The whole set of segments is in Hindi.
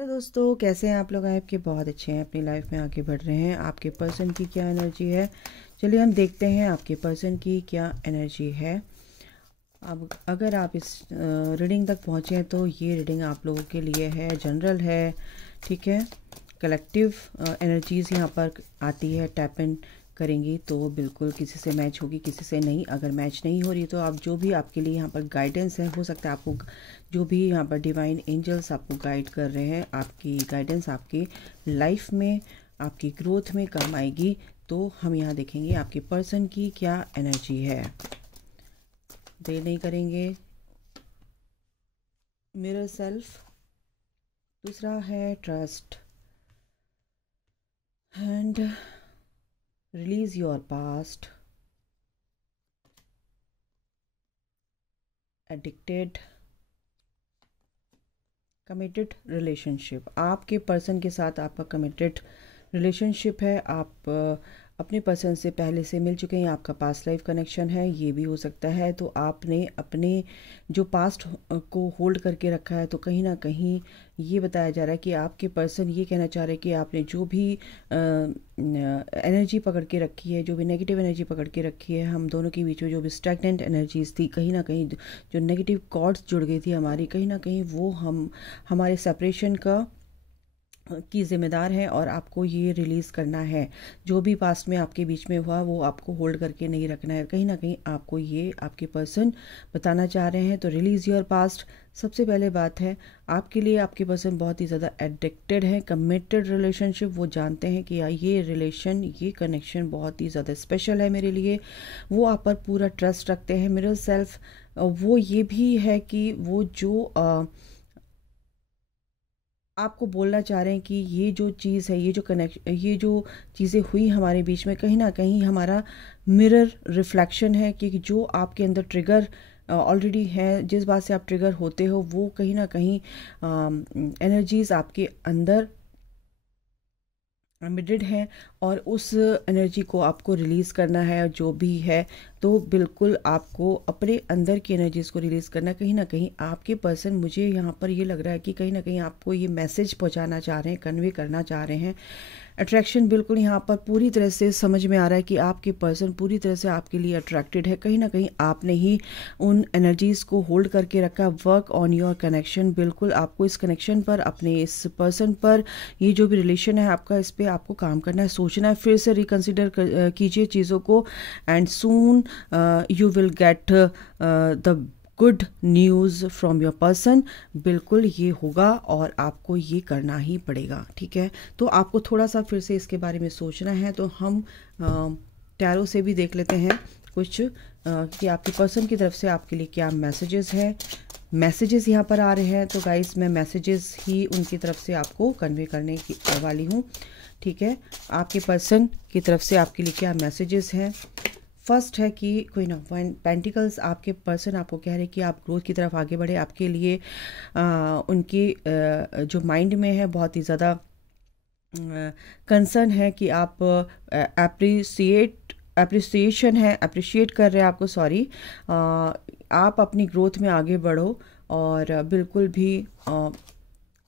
हेलो दोस्तों, कैसे हैं आप लोग। आपके बहुत अच्छे हैं, अपनी लाइफ में आगे बढ़ रहे हैं। आपके पर्सन की क्या एनर्जी है, चलिए हम देखते हैं आपके पर्सन की क्या एनर्जी है। अब अगर आप इस रीडिंग तक पहुँचे हैं तो ये रीडिंग आप लोगों के लिए है, जनरल है, ठीक है। कलेक्टिव एनर्जीज़ यहाँ पर आती है, टैप इन करेंगी तो बिल्कुल किसी से मैच होगी, किसी से नहीं। अगर मैच नहीं हो रही तो आप जो भी आपके लिए यहाँ पर गाइडेंस है, हो सकता है आपको जो भी यहाँ पर डिवाइन एंजल्स आपको गाइड कर रहे हैं, आपकी गाइडेंस आपकी लाइफ में, आपकी ग्रोथ में काम आएगी। तो हम यहाँ देखेंगे आपके पर्सन की क्या एनर्जी है। देर नहीं करेंगे। मिरर सेल्फ, दूसरा है trust and release your past, addicted, committed relationship. आपके पर्सन के साथ आपका कमिटेड रिलेशनशिप है। आप अपने पर्सन से पहले से मिल चुके हैं, आपका पास्ट लाइफ कनेक्शन है, ये भी हो सकता है। तो आपने अपने जो पास्ट को होल्ड करके रखा है, तो कहीं ना कहीं ये बताया जा रहा है कि आपके पर्सन ये कहना चाह रहे हैं कि आपने जो भी एनर्जी पकड़ के रखी है, जो भी नेगेटिव एनर्जी पकड़ के रखी है, हम दोनों के बीच में जो भी स्टैग्नेंट एनर्जीज थी, कहीं ना कहीं जो नेगेटिव कॉर्ड्स जुड़ गई थी हमारी, कहीं ना कहीं वो हमारे सेपरेशन की ज़िम्मेदार है और आपको ये रिलीज़ करना है। जो भी पास्ट में आपके बीच में हुआ वो आपको होल्ड करके नहीं रखना है। कहीं ना कहीं आपको ये आपके पर्सन बताना चाह रहे हैं। तो रिलीज़ योर पास्ट सबसे पहले बात है आपके लिए। आपके पर्सन बहुत ही ज़्यादा एडिक्टेड है, कमिटेड रिलेशनशिप। वो जानते हैं कि ये रिलेशन, ये कनेक्शन बहुत ही ज़्यादा स्पेशल है मेरे लिए। वो आप पर पूरा ट्रस्ट रखते हैं। मिरर सेल्फ, वो ये भी है कि वो जो आपको बोलना चाह रहे हैं कि ये जो चीज़ है, ये जो कनेक्शन, ये जो चीज़ें हुई हमारे बीच में, कहीं ना कहीं हमारा मिरर रिफ्लेक्शन है कि जो आपके अंदर ट्रिगर ऑलरेडी है, जिस बात से आप ट्रिगर होते हो, वो कहीं ना कहीं एनर्जीज आपके अंदर एम्बेडेड हैं और उस एनर्जी को आपको रिलीज़ करना है। जो भी है तो बिल्कुल आपको अपने अंदर की एनर्जीज़ को रिलीज़ करना। कहीं ना कहीं आपके पर्सन, मुझे यहाँ पर ये लग रहा है कि कहीं ना कहीं आपको ये मैसेज पहुँचाना चाह रहे हैं, कन्वे करना चाह रहे हैं। अट्रैक्शन बिल्कुल यहाँ पर पूरी तरह से समझ में आ रहा है कि आपके पर्सन पूरी तरह से आपके लिए अट्रैक्टेड है। कहीं ना कहीं आपने ही उन एनर्जीज़ को होल्ड करके रखा। वर्क ऑन योर कनेक्शन, बिल्कुल आपको इस कनेक्शन पर, अपने इस पर्सन पर, ये जो भी रिलेशन है आपका, इस पर आपको काम करना है, सोचना है, फिर से रिकन्सिडर कीजिए चीज़ों को। And soon you will get the good news from your person. बिल्कुल ये होगा और आपको ये करना ही पड़ेगा, ठीक है। तो आपको थोड़ा सा फिर से इसके बारे में सोचना है। तो हम टैरो से भी देख लेते हैं कुछ कि आपके पर्सन की तरफ से आपके लिए क्या मैसेजेस हैं। मैसेजेस यहाँ पर आ रहे हैं, तो गाइस मैं मैसेजेस ही उनकी तरफ से आपको कन्वे करने की वाली हूँ, ठीक है। आपके पर्सन की तरफ से आपके लिए क्या मैसेजेस हैं। फर्स्ट है कि कोई ना पेंटिकल्स, आपके पर्सन आपको कह रहे हैं कि आप ग्रोथ की तरफ आगे बढ़े। आपके लिए उनकी जो माइंड में है बहुत ही ज़्यादा कंसर्न है कि आप अप्रिसिएशन है, अप्रिशिएट कर रहे हैं आपको, सॉरी। आप अपनी ग्रोथ में आगे बढ़ो और बिल्कुल भी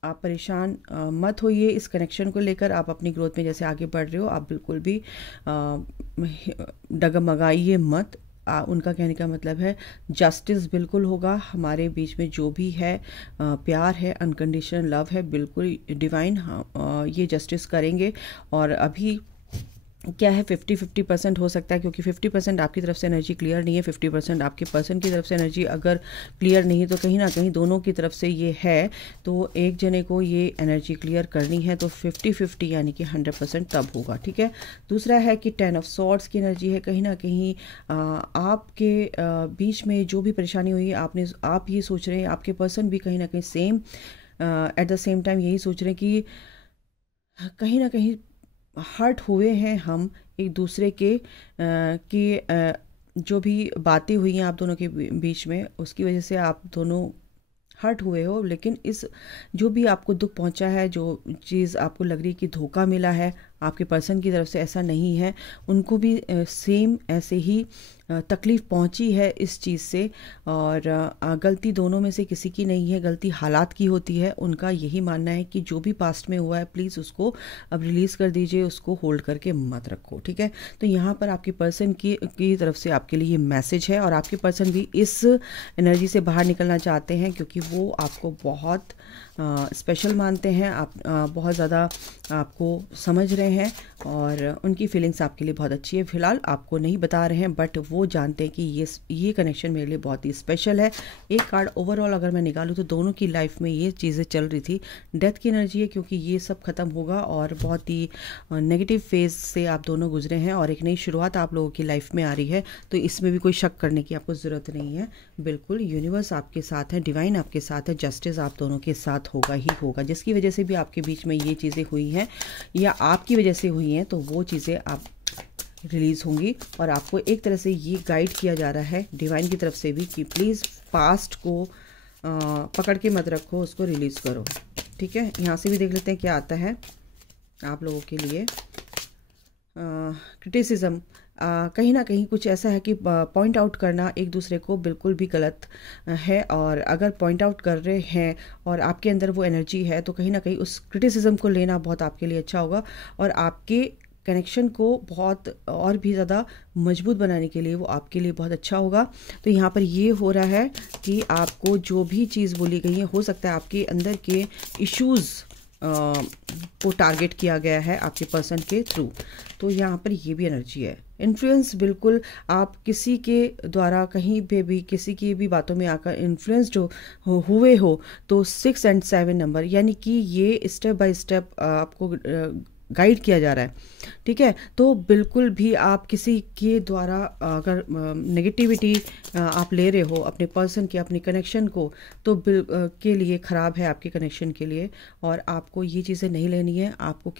आप परेशान मत होइए इस कनेक्शन को लेकर। आप अपनी ग्रोथ में जैसे आगे बढ़ रहे हो, आप बिल्कुल भी डगमगाइए मत। उनका कहने का मतलब है जस्टिस बिल्कुल होगा हमारे बीच में, जो भी है प्यार है, अनकंडीशनल लव है, बिल्कुल डिवाइन ये जस्टिस करेंगे। और अभी क्या है, 50-50% हो सकता है, क्योंकि 50% आपकी तरफ से एनर्जी क्लियर नहीं है, 50% आपके पर्सन की तरफ से एनर्जी अगर क्लियर नहीं, तो कहीं ना कहीं दोनों की तरफ से ये है। तो एक जने को ये एनर्जी क्लियर करनी है, तो 50-50 यानी कि 100% तब होगा, ठीक है। दूसरा है कि 10 ऑफ सॉर्ड्स की एनर्जी है। कहीं ना कहीं आपके बीच में जो भी परेशानी हुई है, आप ये सोच रहे हैं, आपके पर्सन भी कहीं ना कहीं same at the same time यही सोच रहे हैं कि कहीं ना कहीं हर्ट हुए हैं हम एक दूसरे के जो भी बातें हुई हैं आप दोनों के बीच में, उसकी वजह से आप दोनों हर्ट हुए हो। लेकिन इस जो भी आपको दुख पहुंचा है, जो चीज़ आपको लग रही है कि धोखा मिला है, आपके पर्सन की तरफ से ऐसा नहीं है। उनको भी सेम ऐसे ही तकलीफ़ पहुंची है इस चीज़ से, और गलती दोनों में से किसी की नहीं है, गलती हालात की होती है। उनका यही मानना है कि जो भी पास्ट में हुआ है प्लीज़ उसको अब रिलीज़ कर दीजिए, उसको होल्ड करके मत रखो, ठीक है। तो यहाँ पर आपके पर्सन की तरफ से आपके लिए ये मैसेज है, और आपके पर्सन भी इस एनर्जी से बाहर निकलना चाहते हैं क्योंकि वो आपको बहुत स्पेशल मानते हैं, आप बहुत ज़्यादा आपको समझ रहे हैं, और उनकी फीलिंग्स आपके लिए बहुत अच्छी है। फिलहाल आपको नहीं बता रहे हैं, बट वो जानते हैं कि ये कनेक्शन मेरे लिए बहुत ही स्पेशल है। एक कार्ड ओवरऑल अगर मैं निकालूँ तो दोनों की लाइफ में ये चीज़ें चल रही थी। डेथ की एनर्जी है क्योंकि ये सब ख़त्म होगा, और बहुत ही नेगेटिव फेज़ से आप दोनों गुजरे हैं, और एक नई शुरुआत आप लोगों की लाइफ में आ रही है। तो इसमें भी कोई शक करने की आपको ज़रूरत नहीं है। बिल्कुल यूनिवर्स आपके साथ है, डिवाइन आपके साथ है, जस्टिस आप दोनों के साथ होगा ही होगा। जिसकी वजह से भी आपके बीच में ये चीज़ें हुई हैं या आपकी वजह से हुई हैं, तो वो चीज़ें आप रिलीज़ होंगी। और आपको एक तरह से ये गाइड किया जा रहा है डिवाइन की तरफ से भी कि प्लीज़ पास्ट को पकड़ के मत रखो, उसको रिलीज़ करो, ठीक है। यहाँ से भी देख लेते हैं क्या आता है आप लोगों के लिए। क्रिटिसिज्म कहीं ना कहीं कुछ ऐसा है कि पॉइंट आउट करना एक दूसरे को बिल्कुल भी गलत है, और अगर पॉइंट आउट कर रहे हैं और आपके अंदर वो एनर्जी है तो कहीं ना कहीं उस क्रिटिसिज्म को लेना बहुत आपके लिए अच्छा होगा, और आपके कनेक्शन को बहुत और भी ज़्यादा मजबूत बनाने के लिए वो आपके लिए बहुत अच्छा होगा। तो यहाँ पर ये हो रहा है कि आपको जो भी चीज़ बोली गई है, हो सकता है आपके अंदर के इश्यूज़ को टारगेट किया गया है आपके पर्सन के थ्रू। तो यहाँ पर ये भी एनर्जी है। इन्फ्लुएंस, बिल्कुल आप किसी के द्वारा कहीं पे भी किसी की भी बातों में आकर इन्फ्लुएंस्ड हुए हो, तो 6 और 7 नंबर, यानी कि ये स्टेप बाय स्टेप आपको गाइड किया जा रहा है, ठीक है। तो बिल्कुल भी आप किसी के द्वारा अगर नेगेटिविटी आप ले रहे हो अपने पर्सन के, अपने कनेक्शन को, तो के लिए ख़राब है आपके कनेक्शन के लिए, और आपको ये चीज़ें नहीं लेनी है। आपको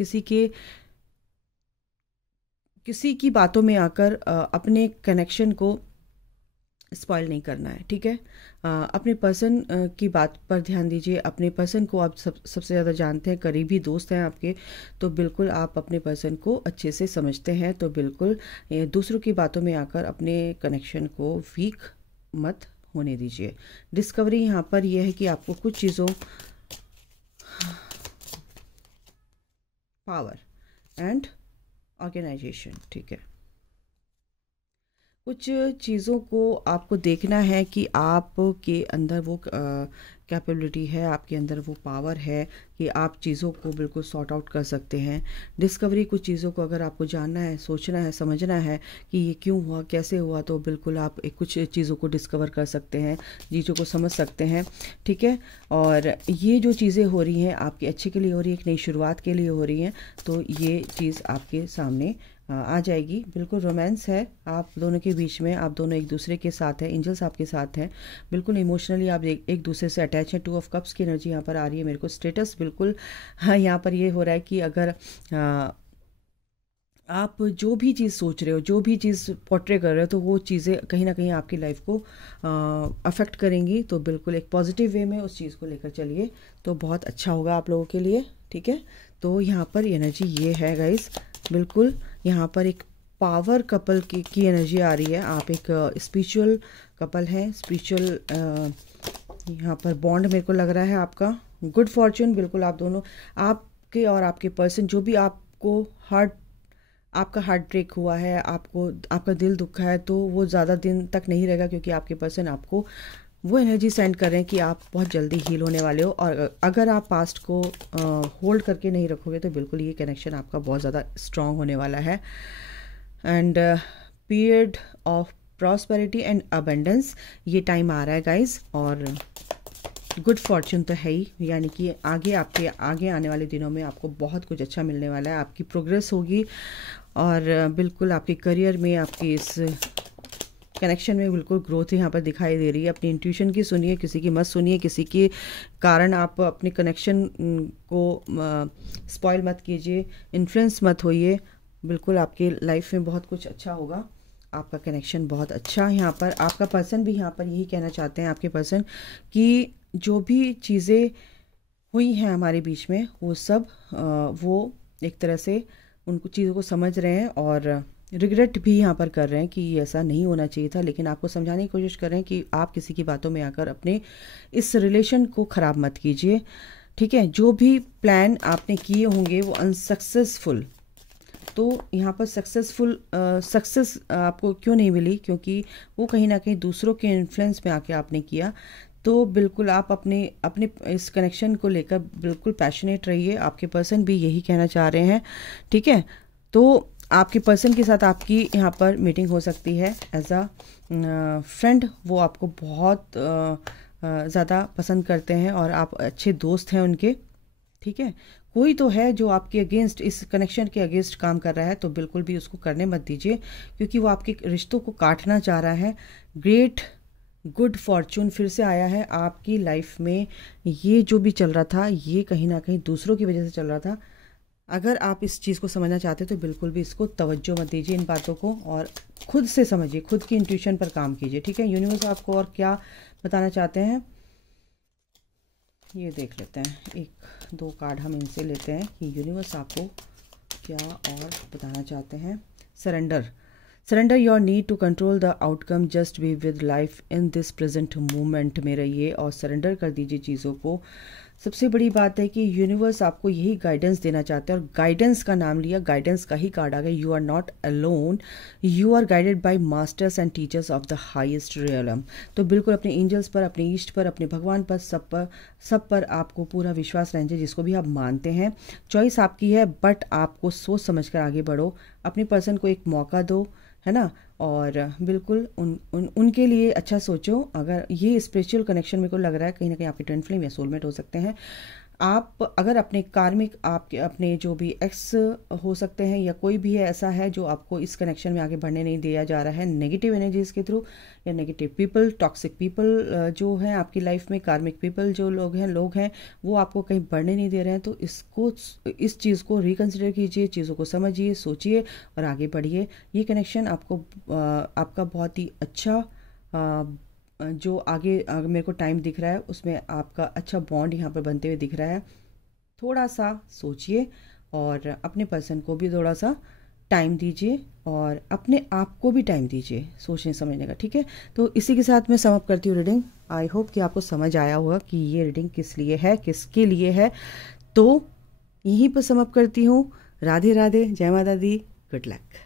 किसी की बातों में आकर अपने कनेक्शन को स्पॉइल नहीं करना है, ठीक है। अपने पर्सन की बात पर ध्यान दीजिए। अपने पर्सन को आप सबसे ज़्यादा जानते हैं, करीबी दोस्त हैं आपके, तो बिल्कुल आप अपने पर्सन को अच्छे से समझते हैं। तो बिल्कुल दूसरों की बातों में आकर अपने कनेक्शन को वीक मत होने दीजिए। डिस्कवरी यहाँ पर यह है कि आपको कुछ चीज़ों, पावर एंड ऑर्गेनाइजेशन, ठीक है, कुछ चीज़ों को आपको देखना है कि आपके अंदर वो कैपेबिलिटी है, आपके अंदर वो पावर है कि आप चीज़ों को बिल्कुल सॉर्ट आउट कर सकते हैं। डिस्कवरी, कुछ चीज़ों को अगर आपको जानना है, सोचना है, समझना है कि ये क्यों हुआ, कैसे हुआ, तो बिल्कुल आप कुछ चीज़ों को डिस्कवर कर सकते हैं, चीज़ों को समझ सकते हैं, ठीक है। और ये जो चीज़ें हो रही हैं आपके अच्छे के लिए हो रही है, एक नई शुरुआत के लिए हो रही हैं, तो ये चीज़ आपके सामने आ जाएगी। बिल्कुल रोमांस है आप दोनों के बीच में, आप दोनों एक दूसरे के साथ हैं, एंजल्स आपके साथ हैं, बिल्कुल इमोशनली आप एक दूसरे से अटैच हैं। 2 ऑफ कप्स की एनर्जी यहाँ पर आ रही है मेरे को। स्टेटस, बिल्कुल हाँ, यहाँ पर ये हो रहा है कि अगर आप जो भी चीज़ सोच रहे हो, जो भी चीज़ पोर्ट्रे कर रहे हो, तो वो चीज़ें कहीं ना कहीं आपकी लाइफ को अफेक्ट करेंगी। तो बिल्कुल एक पॉजिटिव वे में उस चीज़ को लेकर चलिए, तो बहुत अच्छा होगा आप लोगों के लिए, ठीक है। तो यहाँ पर एनर्जी ये है गाइस, बिल्कुल यहाँ पर एक पावर कपल की एनर्जी आ रही है। आप एक स्पिरिचुअल कपल हैं, स्पिरिचुअल यहाँ पर बॉन्ड मेरे को लग रहा है आपका। गुड फॉर्च्यून, बिल्कुल आप दोनों, आपके और आपके पर्सन, जो भी आपको आपका हार्ट ब्रेक हुआ है, आपका दिल दुखा है, तो वो ज़्यादा दिन तक नहीं रहेगा, क्योंकि आपके पर्सन आपको वो एनर्जी सेंड कर रहे हैं कि आप बहुत जल्दी हील होने वाले हो। और अगर आप पास्ट को होल्ड करके नहीं रखोगे, तो बिल्कुल ये कनेक्शन आपका बहुत ज़्यादा स्ट्रॉन्ग होने वाला है। And period of prosperity and abundance, ये टाइम आ रहा है गाइज, और गुड फॉर्च्यून तो है ही, यानी कि आपके आगे आने वाले दिनों में आपको बहुत कुछ अच्छा मिलने वाला है, आपकी प्रोग्रेस होगी, और बिल्कुल आपके करियर में, आपकी इस कनेक्शन में बिल्कुल ग्रोथ यहाँ पर दिखाई दे रही है। अपनी इंट्यूशन की सुनिए, किसी की मत सुनिए, किसी के कारण आप अपने कनेक्शन को स्पॉइल मत कीजिए, इन्फ्लुएंस मत होइए। बिल्कुल आपकी लाइफ में बहुत कुछ अच्छा होगा, आपका कनेक्शन बहुत अच्छा। यहाँ पर आपका पर्सन भी यहाँ पर यही कहना चाहते हैं, आपके पर्सन, कि जो भी चीज़ें हुई हैं हमारे बीच में, वो सब वो एक तरह से उनको चीज़ों को समझ रहे हैं, और रिग्रेट भी यहाँ पर कर रहे हैं कि ये ऐसा नहीं होना चाहिए था, लेकिन आपको समझाने की कोशिश कर रहे हैं कि आप किसी की बातों में आकर अपने इस रिलेशन को ख़राब मत कीजिए, ठीक है। जो भी प्लान आपने किए होंगे वो अनसक्सेसफुल, तो यहाँ पर सक्सेस आपको क्यों नहीं मिली, क्योंकि वो कहीं ना कहीं दूसरों के इन्फ्लुएंस में आके आपने किया। तो बिल्कुल आप अपने अपने इस कनेक्शन को लेकर बिल्कुल पैशनेट रहिए, आपके पर्सन भी यही कहना चाह रहे हैं, ठीक है। तो आपके पर्सन के साथ आपकी यहाँ पर मीटिंग हो सकती है एज अ फ्रेंड, वो आपको बहुत ज़्यादा पसंद करते हैं और आप अच्छे दोस्त हैं उनके, ठीक है। कोई तो है जो आपके अगेंस्ट, इस कनेक्शन के अगेंस्ट काम कर रहा है, तो बिल्कुल भी उसको करने मत दीजिए, क्योंकि वो आपके रिश्तों को काटना चाह रहा है। ग्रेट गुड फॉर्चून फिर से आया है आपकी लाइफ में। ये जो भी चल रहा था ये कहीं ना कहीं दूसरों की वजह से चल रहा था। अगर आप इस चीज़ को समझना चाहते हो तो बिल्कुल भी इसको तवज्जो मत दीजिए इन बातों को, और खुद से समझिए, खुद की इंट्यूशन पर काम कीजिए, ठीक है। यूनिवर्स आपको और क्या बताना चाहते हैं ये देख लेते हैं। एक दो कार्ड हम इनसे लेते हैं कि यूनिवर्स आपको क्या और बताना चाहते हैं। Surrender your need to control the outcome, just be with life in this present moment में रहिए और सरेंडर कर दीजिए चीज़ों को। सबसे बड़ी बात है कि यूनिवर्स आपको यही गाइडेंस देना चाहता है, और गाइडेंस का नाम लिया, गाइडेंस का ही कार्ड आ गया। You are not alone, you are guided by masters and teachers of the highest realm. तो बिल्कुल अपने एंजल्स पर, अपने ईष्ट पर, अपने भगवान पर, सब पर आपको पूरा विश्वास रहना चाहिए, जिसको भी आप मानते हैं। चॉइस आपकी है, बट आपको सोच समझ कर आगे बढ़ो, अपने पर्सन को एक मौका दो, है ना। और बिल्कुल उनके लिए अच्छा सोचो। अगर ये स्पिरिचुअल कनेक्शन मेरे को लग रहा है कहीं ना कहीं आपके ट्विन फ्लेम या सोलमेट हो सकते हैं। आप अगर अपने कार्मिक, आपके अपने जो भी एक्स हो सकते हैं या कोई भी है ऐसा है जो आपको इस कनेक्शन में आगे बढ़ने नहीं दिया जा रहा है नेगेटिव एनर्जीज के थ्रू, या नेगेटिव पीपल, टॉक्सिक पीपल जो हैं आपकी लाइफ में, कार्मिक पीपल जो लोग हैं वो आपको कहीं बढ़ने नहीं दे रहे हैं, तो इस चीज़ को रिकंसिडर कीजिए, चीज़ों को समझिए, सोचिए और आगे बढ़िए। ये कनेक्शन आपको आपका बहुत ही अच्छा जो आगे मेरे को टाइम दिख रहा है उसमें आपका अच्छा बॉन्ड यहाँ पर बनते हुए दिख रहा है। थोड़ा सा सोचिए और अपने पर्सन को भी थोड़ा सा टाइम दीजिए और अपने आप को भी टाइम दीजिए सोचने समझने का, ठीक है। तो इसी के साथ मैं समअप करती हूँ रीडिंग। आई होप कि आपको समझ आया होगा कि ये रीडिंग किस लिए है, किसके लिए है। तो यहीं पर समअप करती हूँ। राधे राधे, जय माता दी, गुड लक।